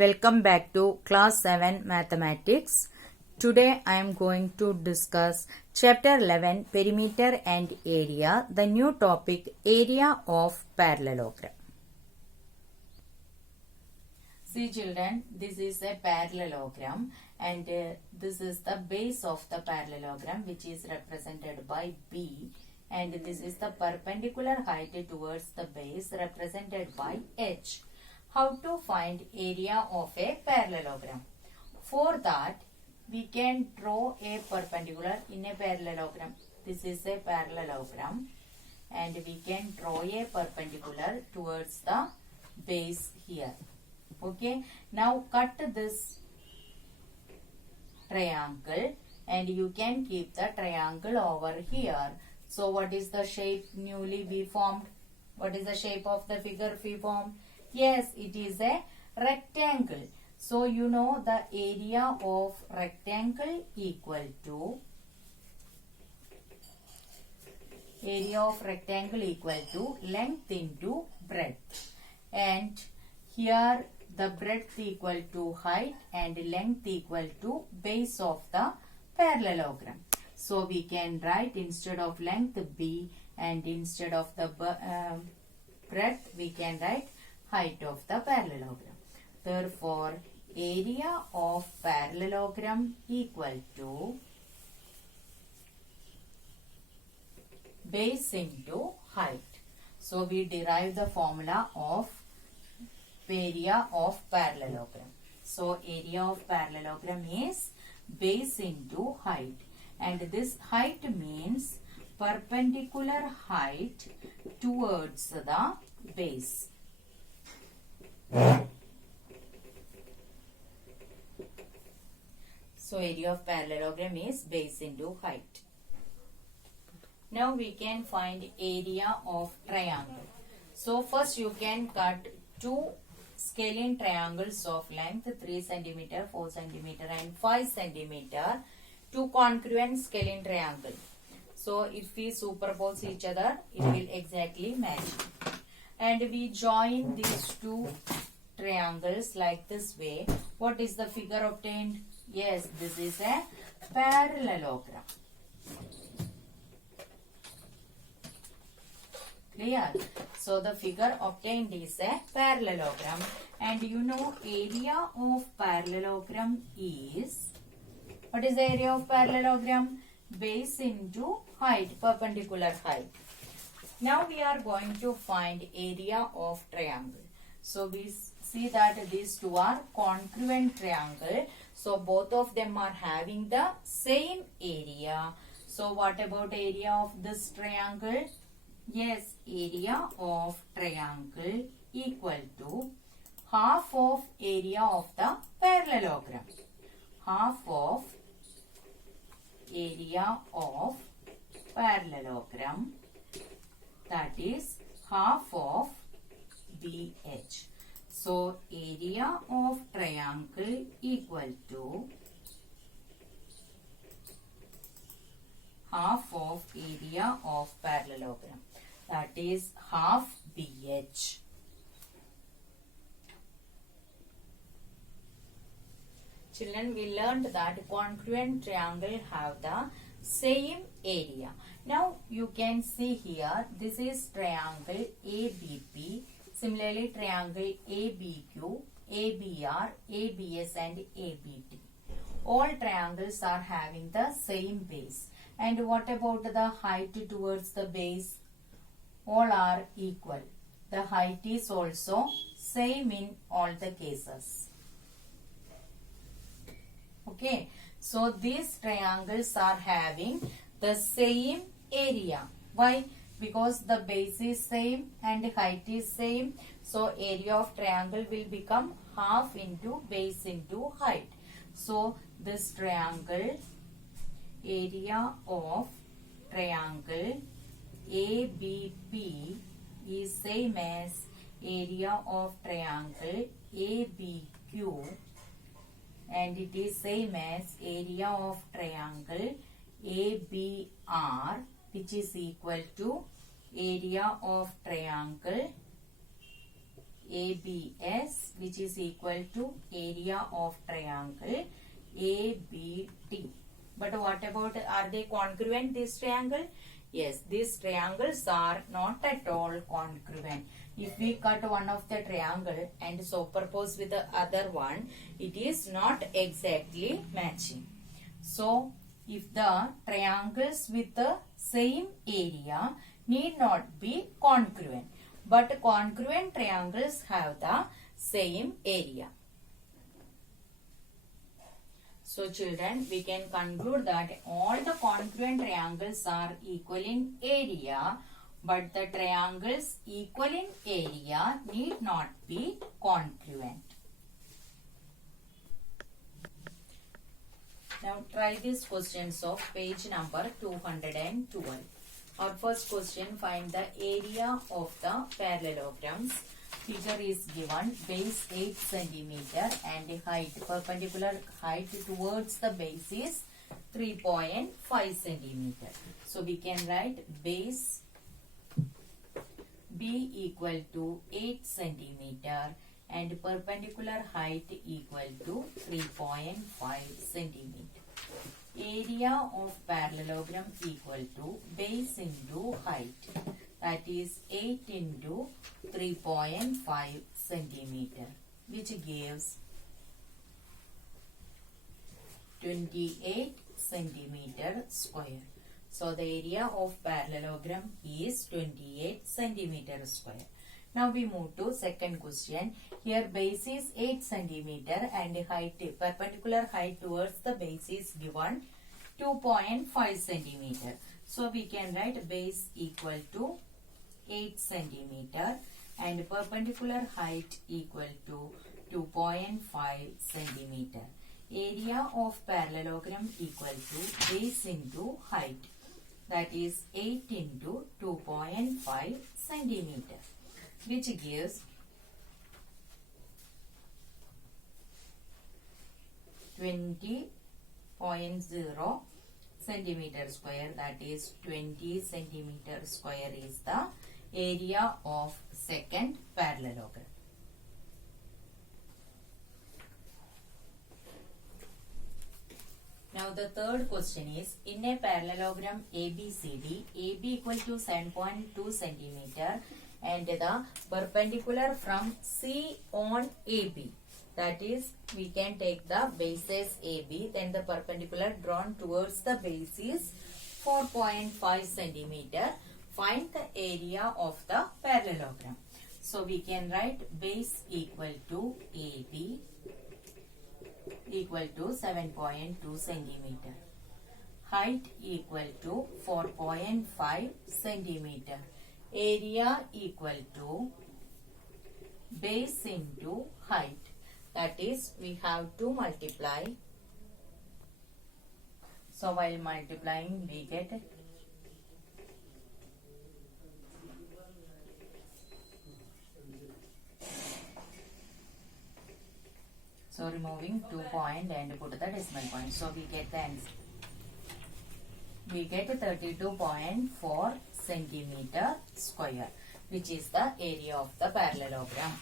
Welcome back to class 7 mathematics. Today I am going to discuss chapter 11 perimeter and area, the new topic area of parallelogram. See children, this is a parallelogram and this is the base of the parallelogram which is represented by B, and this is the perpendicular height towards the base represented by H. How to find area of a parallelogram? For that, we can draw a perpendicular in a parallelogram. This is a parallelogram and we can draw a perpendicular towards the base here. Okay, now cut this triangle and you can keep the triangle over here. So what is the shape newly be formed? What is the shape of the figure we formed? Yes, it is a rectangle. So you know the area of rectangle equal to length into breadth, and here the breadth equal to height and length equal to base of the parallelogram. So we can write instead of length B and instead of the breadth we can write height of the parallelogram. Therefore, area of parallelogram equal to base into height. So we derive the formula of area of parallelogram. So area of parallelogram is base into height, and this height means perpendicular height towards the base. So area of parallelogram is base into height. Now we can find area of triangle. So first you can cut two scalene triangles of length 3 cm, 4 cm and 5 cm, two congruent scalene triangle. So if we superpose each other, it will exactly match. And we join these two triangles like this way. What is the figure obtained? Yes, this is a parallelogram. Clear? So the figure obtained is a parallelogram, and you know area of parallelogram is, what is the area of parallelogram? Base into height, perpendicular height. Now we are going to find area of triangle. So we see that these two are congruent triangle. So both of them are having the same area. So what about area of this triangle? Yes, area of triangle equal to half of area of the parallelogram. Half of area of parallelogram, that is half of BH. So area of triangle equal to half of area of parallelogram, that is half BH. Children, we learned that congruent triangle have the same area. Now you can see here, this is triangle ABP. Similarly, triangle ABQ, ABR, ABS and ABT. All triangles are having the same base. And what about the height towards the base? All are equal. The height is also same in all the cases. Okay, so these triangles are having the same area. Why? Because the base is same and height is same. So area of triangle will become half into base into height. So this triangle, area of triangle ABP is same as area of triangle ABQ, and it is same as area of triangle ABR, which is equal to area of triangle ABS, which is equal to area of triangle ABT. But what about, are they congruent, this triangle? Yes, these triangles are not at all congruent. If we cut one of the triangle and superpose with the other one, it is not exactly matching. So, if the triangles with the same area need not be congruent, but congruent triangles have the same area. So children, we can conclude that all the congruent triangles are equal in area, but the triangles equal in area need not be congruent. Now try these questions of page number 212. Our first question, find the area of the parallelograms. Figure is given, base 8 centimeter and height, perpendicular height towards the base is 3.5 centimeter. So we can write base B equal to 8 centimeter and perpendicular height equal to 3.5 centimeter. Area of parallelogram equal to base into height, that is 8 into 3.5 centimeter, which gives 28 centimeter square. So the area of parallelogram is 28 centimeter square. Now we move to second question. Here base is 8 centimeter and height, perpendicular height towards the base is given 2.5 centimeter. So we can write base equal to 8 centimeter and perpendicular height equal to 2.5 centimeter. Area of parallelogram equal to base into height, that is 8 into 2.5 centimeter, which gives 20.0 centimeter square, that is 20 centimeter square is the area of second parallelogram. Now the third question is, in a parallelogram ABCD, AB equal to 7.2 centimeter and the perpendicular from C on AB, that is we can take the bases AB, then the perpendicular drawn towards the base is 4.5 centimeter. Find the area of the parallelogram. So we can write base equal to AB equal to 7.2 centimeter. Height equal to 4.5 centimeter. Area equal to base into height. That is, we have to multiply. So while multiplying, we get removing 2 point and put the decimal point. So we get the answer. We get 32.4 centimeter square, which is the area of the parallelogram.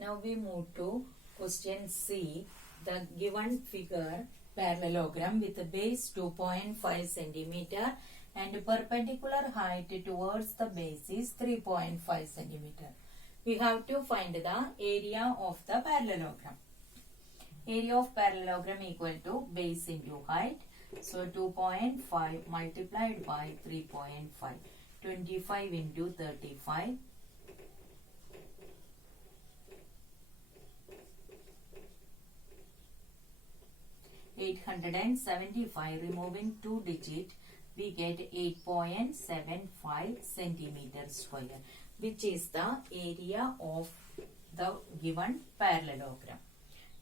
Now we move to question C. The given figure parallelogram with a base 2.5 centimeter and perpendicular height towards the base is 3.5 centimeter. We have to find the area of the parallelogram. Area of parallelogram equal to base into height. So 2.5 multiplied by 3.5. 25 into 35. 875, removing 2 digit, we get 8.75 centimeter square, which is the area of the given parallelogram.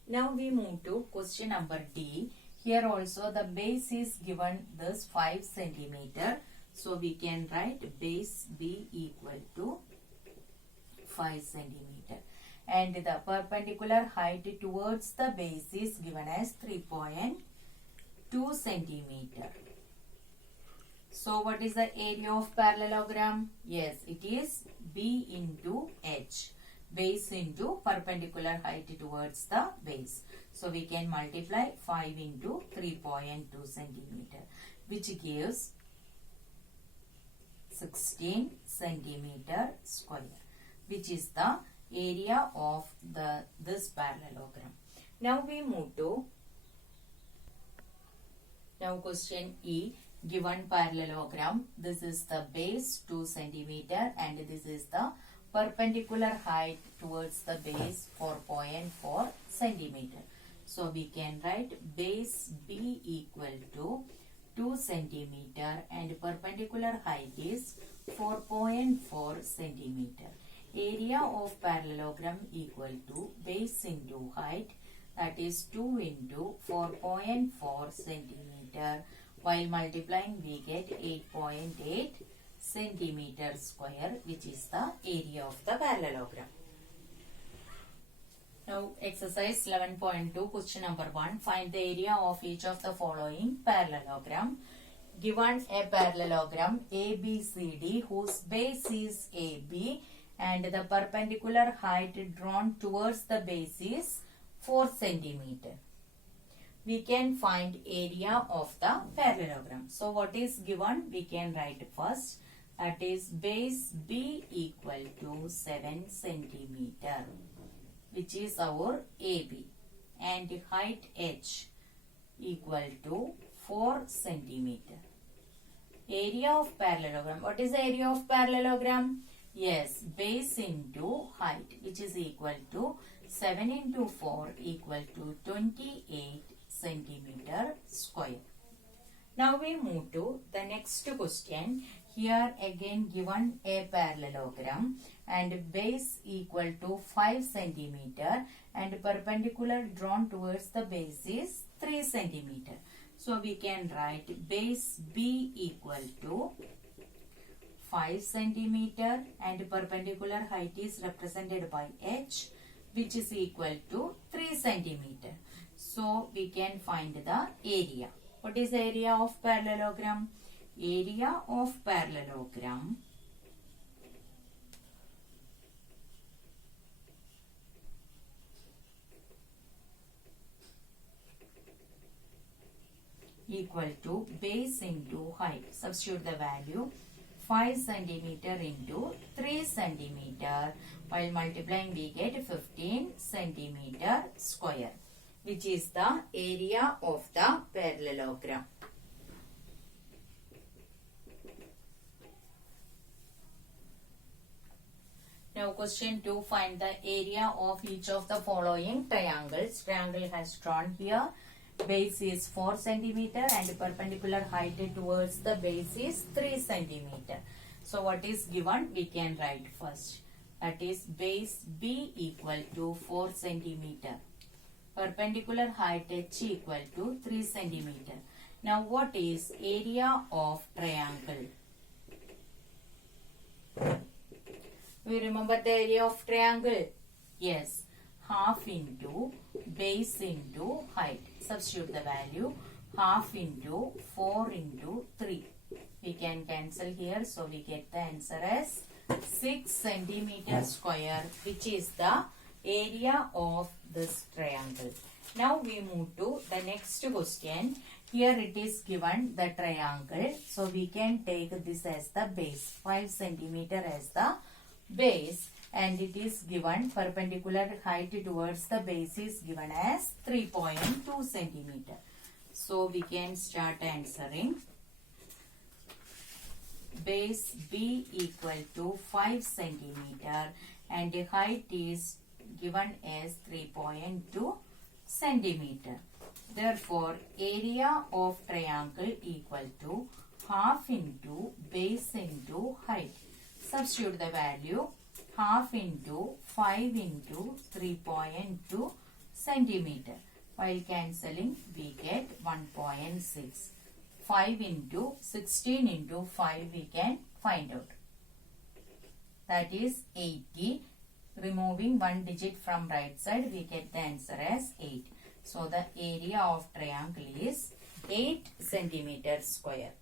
Now we move to question number D. Here also the base is given this 5 centimeter. So we can write base B equal to 5 centimeter. And the perpendicular height towards the base is given as 3.2 centimeter. So what is the area of parallelogram? Yes, it is B into H. Base into perpendicular height towards the base. So we can multiply 5 into 3.2 centimeter, which gives 16 centimeter square, which is the area of this parallelogram. Now we move to question E. Given parallelogram, this is the base 2 centimeter and this is the perpendicular height towards the base 4.4 centimeter. So we can write base B equal to 2 centimeter and perpendicular height is 4.4 centimeter. Area of parallelogram equal to base into height, that is 2 into 4.4 centimeter. While multiplying we get 8.8 centimeter square, which is the area of the parallelogram. Now exercise 11.2, question number 1. Find the area of each of the following parallelogram. Given a parallelogram ABCD whose base is AB and the perpendicular height drawn towards the base is 4 centimeter. We can find area of the parallelogram. So what is given? We can write first. That is base B equal to 7 centimeter, which is our AB, and height H equal to 4 centimeter. Area of parallelogram. What is the area of parallelogram? Yes, base into height, which is equal to 7 into 4 equal to 28 centimeter square. Now we move to the next question. Here again given a parallelogram and base equal to 5 centimeter and perpendicular drawn towards the base is 3 centimeter. So we can write base B equal to 5 centimeter and perpendicular height is represented by H, which is equal to 3 centimeter. So we can find the area. What is the area of parallelogram? Area of parallelogram equal to base into height. Substitute the value 5 centimeter into 3 centimeter. While multiplying we get 15 centimeter square, which is the area of the parallelogram. Now question 2, find the area of each of the following triangles. Triangle has drawn here. Base is 4 centimeter and perpendicular height towards the base is 3 centimeter. So what is given? We can write first. That is base B equal to 4 centimeter. Perpendicular height H equal to 3 centimeter. Now what is area of triangle? We remember the area of triangle? Yes. Half into base into height. Substitute the value. Half into 4 into 3. We can cancel here. So we get the answer as 6 centimeter square, which is the area of this triangle. Now we move to the next question. Here it is given the triangle. So we can take this as the base. 5 centimeter as the base, and it is given perpendicular height towards the base is given as 3.2 centimeter. So we can start answering. Base B equal to 5 centimeter and the height is given as 3.2 centimeter. Therefore, area of triangle equal to half into base into height. Substitute the value. Half into 5 into 3.2 centimeter. While cancelling, we get 1.6. 5 into 16 into 5 we can find out. That is 80. Removing one digit from right side, we get the answer as 8. So the area of triangle is 8 centimeter square.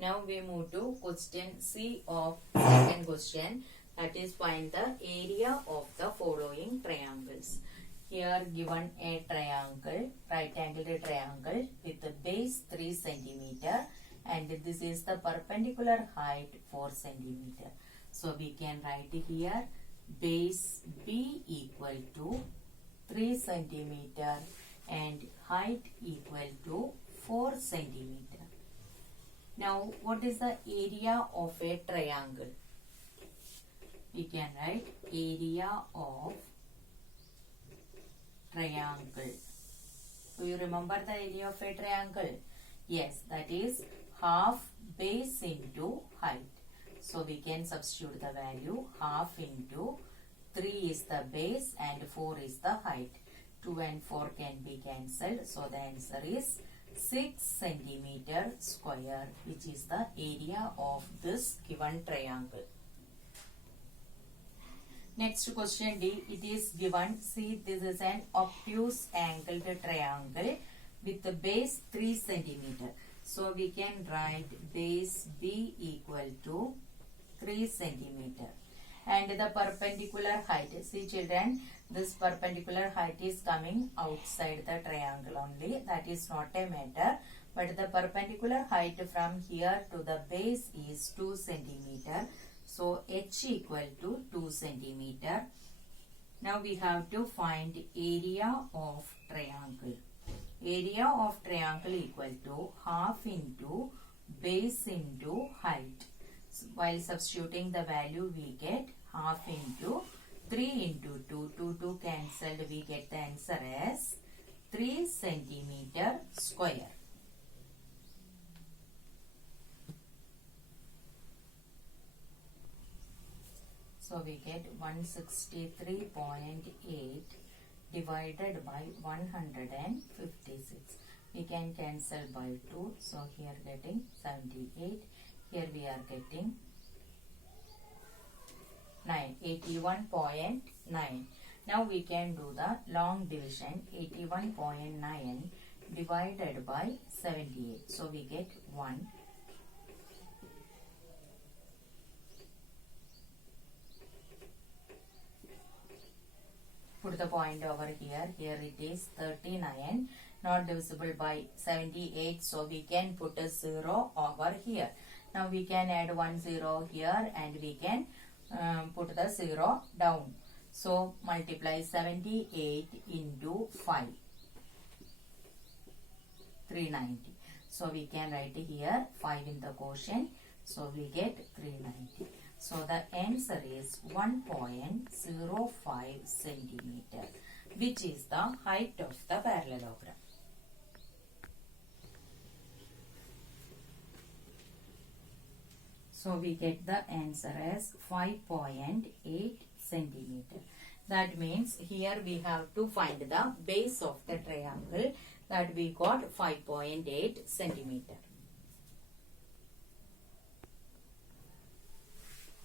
Now we move to question C of second question, that is find the area of the following triangles. Here given a triangle, right angled triangle with the base 3 centimeter and this is the perpendicular height 4 centimeter. So we can write here base B equal to 3 centimeter and height equal to 4 centimeter. Now what is the area of a triangle? We can write area of triangle. Do you remember the area of a triangle? Yes, that is half base into height. So we can substitute the value half into 3 is the base and 4 is the height. 2 and 4 can be cancelled. So the answer is 6 centimeter square, which is the area of this given triangle. Next question D, it is given, see this is an obtuse angled triangle with the base 3 centimeter. So we can write base B equal to 3 centimeter. And the perpendicular height, see children, this perpendicular height is coming outside the triangle only, that is not a matter, but the perpendicular height from here to the base is 2 centimeter. So h equal to 2 centimeter. Now we have to find area of triangle. Area of triangle equal to half into base into height. So while substituting the value we get half into 3 into 2, 2 cancelled, we get the answer as 3 centimeter square. So we get 163.8 divided by 156. We can cancel by 2. So here getting 78. Here we are getting 81.9. Now we can do the long division. 81.9 divided by 78. So we get 1. Put the point over here. Here it is 39. Not divisible by 78. So we can put a 0 over here. Now we can add 1 0 here and we can put the 0 down. So multiply 78 into 5. 390. So we can write here 5 in the quotient. So we get 390. So the answer is 1.05 centimeter, which is the height of the parallelogram. So we get the answer as 5.8 centimeter. That means here we have to find the base of the triangle, that we got 5.8 centimeter.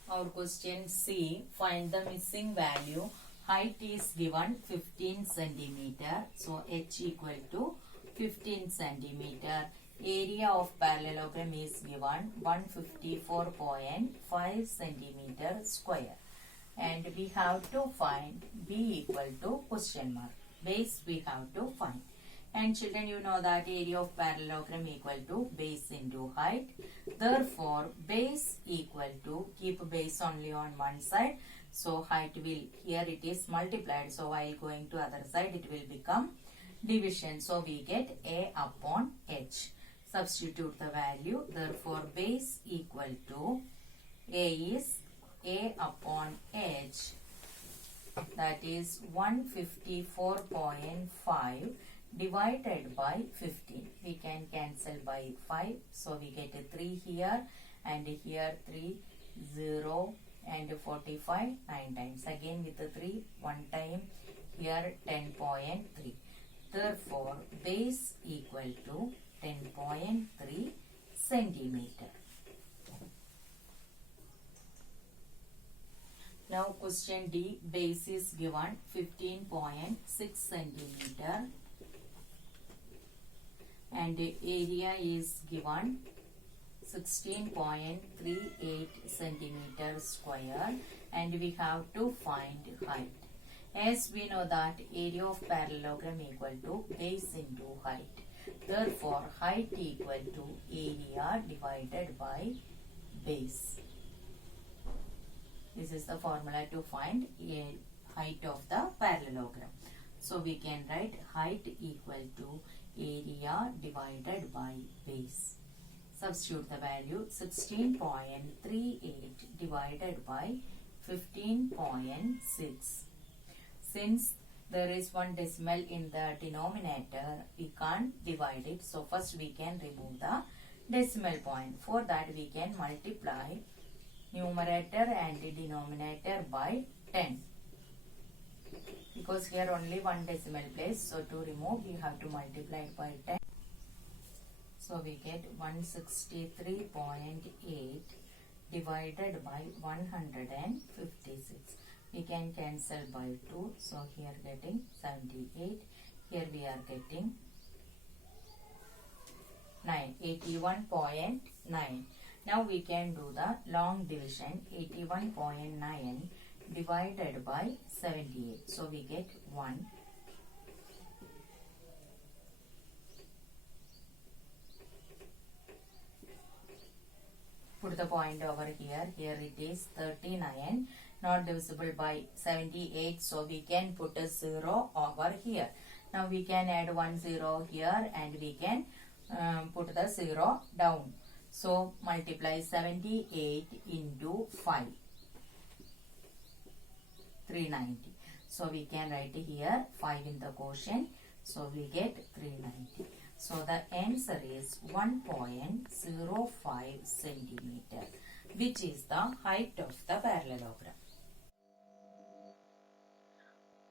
Our question C, find the missing value. Height is given 15 centimeter. So h equal to 15 centimeter. Area of parallelogram is given 154.5 centimeter square. And we have to find B equal to question mark. Base we have to find. And children, you know that area of parallelogram equal to base into height. Therefore, base equal to, keep base only on one side. So, height will, here it is multiplied. So, while going to other side, it will become division. So, we get A upon H. Substitute the value. Therefore, base equal to A is A upon H. That is 154.5. divided by 15. We can cancel by 5. So we get a 3 here and here 3, 0 and 45, 9 times. Again with the 3, 1 time, here 10.3. Therefore, base equal to 10.3 centimeter. Now question D, base is given 15.6 centimeter. And area is given 16.38 centimeter square, and we have to find height. As we know that area of parallelogram equal to base into height. Therefore, height equal to area divided by base. This is the formula to find a height of the parallelogram. So we can write height equal to area divided by base. Substitute the value 16.38 divided by 15.6. Since there is one decimal in the denominator, we can't divide it. So first we can remove the decimal point. For that we can multiply numerator and denominator by 10. Because here only one decimal place, so to remove we have to multiply it by 10. So we get 163.8 divided by 156. We can cancel by 2. So here getting 78. Here we are getting 9. 81.9. Now we can do the long division. 81.9 divided by 78. So we get 1. Put the point over here. Here it is 39. Not divisible by 78. So we can put a 0 over here. Now we can add 1 0 here and we can put the 0 down. So multiply 78 into 5. 390. So we can write here 5 in the quotient. So we get 390. So the answer is 1.05 centimeter, which is the height of the parallelogram.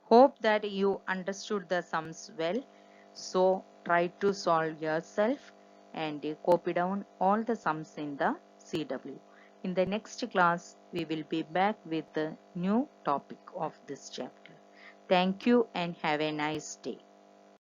Hope that you understood the sums well. So try to solve yourself and copy down all the sums in the CW. In the next class, we will be back with a new topic of this chapter. Thank you and have a nice day.